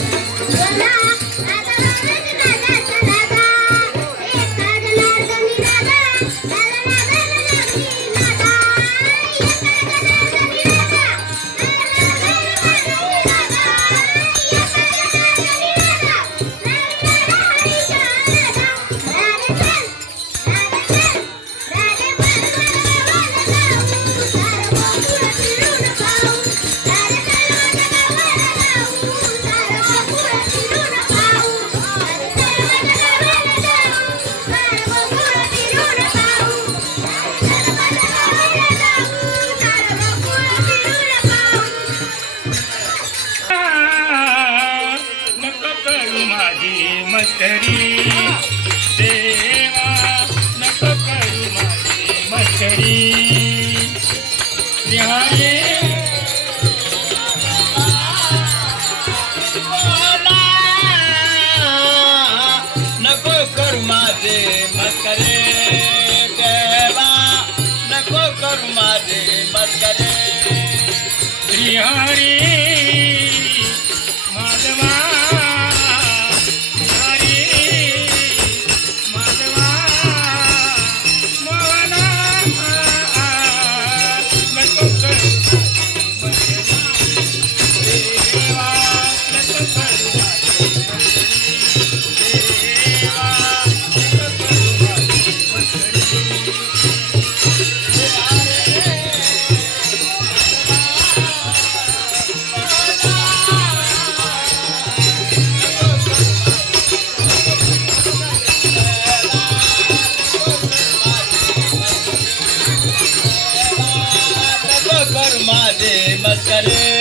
नको मस्करी देवा नको करू माझी मस्करी निहाळे नको कर मस्करे देवा नको कर माझे मस्करे श्रीहरी करे